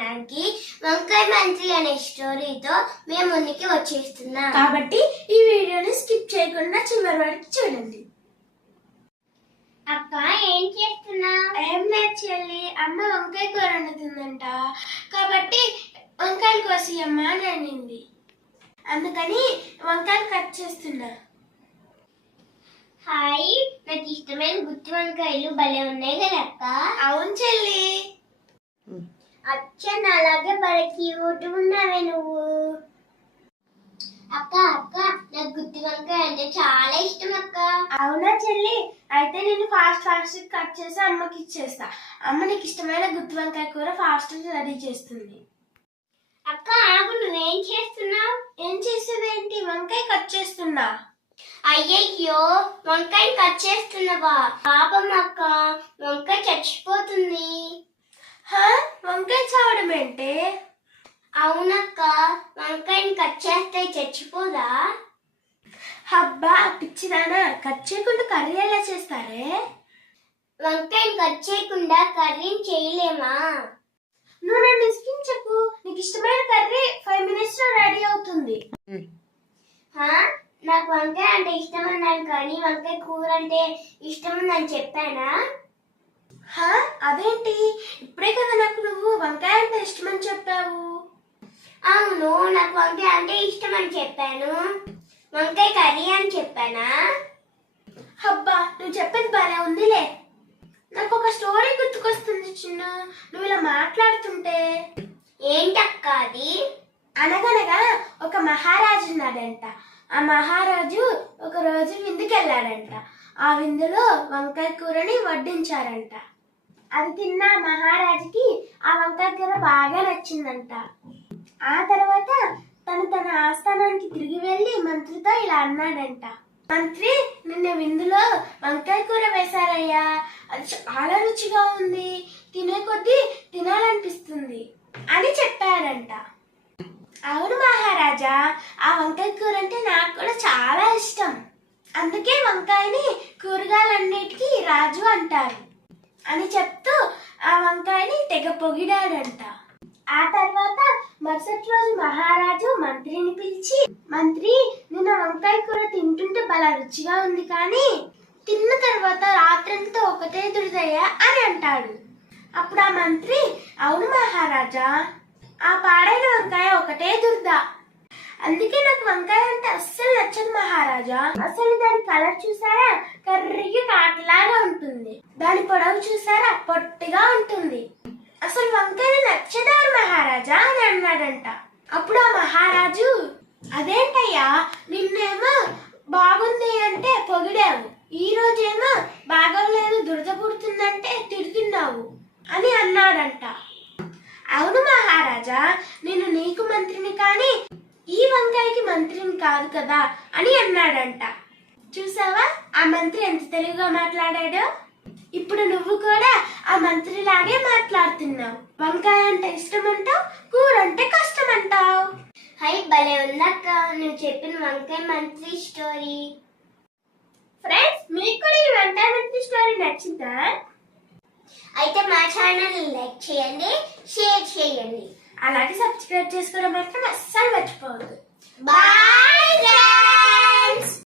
చేయడానికి వంకాయ మంత్రి అనే స్టోరీతో మేము ముందుకి వచ్చేస్తున్నాం. కాబట్టి ఈ వీడియోని స్కిప్ చేయకుండా చివరి వరకు చూడండి. అక్క ఏం చేస్తున్నావు? ఏం లేదు చెల్లి, అమ్మ వంకాయ కూర వండుతుందంట, కాబట్టి వంకాయలు కోసి అమ్మ అని అనింది. అందుకని వంకాయలు కట్ చేస్తున్నా. హాయ్, నాకు ఇష్టమైన గుత్తి వంకాయలు భలే ఉన్నాయి కదా అక్క. అవును చెల్లి. అచ్చ అలాగే భలే క్యూట్ ఉన్నావే నువ్వు. అక్క అక్క నాకు గుత్తి వంకాయ అంటే చాలా ఇష్టం అక్క. అవునా చెల్లి, అయితే నేను ఫాస్ట్ కట్ చేసి అమ్మకి ఇచ్చేస్తా. అమ్మ నీకు ఇష్టమైన గుత్తి వంకాయ కూర ఫాస్ట్ రెడీ చేస్తుంది. అక్క ఆగు, నువ్వేం చేస్తున్నావు? ఏం చేసేదేంటి, వంకాయ కట్ చేస్తున్నా. అయ్యయ్యో, వంకాయ కట్ చేస్తున్నావా? పాపం అక్క, వంకాయ చచ్చిపోతుంది. వంకాయ చావడం ఏంటే? అవునక్క, వంకాయని కట్ చేస్తే చచ్చిపోదా? అబ్బా పిచ్చిదానా, కట్ చేయకుండా కర్రీ ఎలా చేస్తారే? వంకాయని కట్ చేయకుండా కర్రీని చేయలేమా? నువ్వు నన్ను ఇసుకించకు, నీకు ఇష్టమైన కర్రీ 5 minutes లో రెడీ అవుతుంది. నాకు వంకాయ అంటే ఇష్టం అన్నాను కానీ వంకాయ కూర అంటే ఇష్టం ఉందని చెప్పానా? అదేంటి, ఇప్పుడే కదా నాకు నువ్వు వంకాయ అంటే ఇష్టమని చెప్పావు. అవును, నాకు వంకాయ అంటే ఇష్టం అని చెప్పాను. వంకాయ కర్రీ అని చెప్పానా? అబ్బా నువ్వు చెప్పేది బాగా ఉందిలే. నాకు ఒక స్టోరీ గుర్తుకొస్తుంది చిన్న, నువ్వు ఇలా మాట్లాడుతుంటే. ఏంటక్క అది? అనగనగా ఒక మహారాజు ఉన్నాడంట. ఆ మహారాజు ఒక రోజు విందుకి వెళ్ళాడంట. ఆ విందులో వంకాయ కూరని వడ్డించారంట. అది తిన్న మహారాజుకి ఆ వంకాయ కూర బాగా నచ్చిందంట. ఆ తర్వాత తన ఆస్థానానికి తిరిగి వెళ్ళి మంత్రితో ఇలా అన్నాడంట. మంత్రి, నిన్న విందులో వంకాయ కూర వేశారయ్యా, అది చాలా రుచిగా ఉంది, తినే కొద్దీ తినాలనిపిస్తుంది అని చెప్పాడంట. అవును మహారాజా, ఆ వంకాయ కూర అంటే నాకు కూడా చాలా ఇష్టం, అందుకే వంకాయని కూరగాయలన్నిటికీ రాజు అంటారు అని చెప్తూ ఆ వంకాయని తెగ పొగిడాడంట. ఆ తర్వాత మరుసటి రోజు మహారాజు మంత్రిని పిలిచి, మంత్రి, నిన్న వంకాయ కూర తింటుంటే బలా రుచిగా ఉంది, కానీ తిన్న తర్వాత రాత్రంతా ఒకటే దురదయ్యా అని అంటాడు. అప్పుడు ఆ మంత్రి, అవును మహారాజా, ఆ పాడైన వంకాయ ఒకటే దురద, అందుకే నాకు వంకాయ అంటే అస్సలు నచ్చదు మహారాజా. అసలు దాని కలర్ చూసారా, కర్రీకి కాటలాగా ఉంటుంది, దాని పొడవు చూసారా, పొట్టిగా ఉంటుంది, అసలు వంకాయ నచ్చదారు మహారాజా అని అన్నాడంట. అప్పుడు ఆ మహారాజు, అదేంటయ్యా, నిన్నేమో బాగుంది అంటే పొగిడావు, ఈ రోజేమో బాగోలేదు దురద పుడుతుందంటే తిడుతున్నావు అని అన్నాడంట. అవును మహారాజా, నేను నీకు మంత్రిని కానీ ఈ వంకాయకి మంత్రిని కాదు కదా అని అన్నాడంట. చూసావా ఆ మంత్రి ఎంత తెలుగుగా మాట్లాడాడో? ఇప్పుడు నువ్వు కూడా ఆ మంత్రిలాగే మాట్లాడుతున్నావు. వంకాయ అంటే ఇష్టం అంటావు, కూర అంటే కష్టం అంటావు. హై, భలే ఉందక్క నువ్వు చెప్పిన వంకాయ మంత్రి స్టోరీ. ఫ్రెండ్స్, మీకు కూడా ఈ వంకాయ మంత్రి స్టోరీ నచ్చిందా? అయితే మా ఛానల్ లైక్ చేయండి, షేర్ చేయండి, అలాగే సబ్స్క్రైబ్ చేసుకోవడం మాత్రం అస్సలు మర్చిపోవద్దు. బాయ్.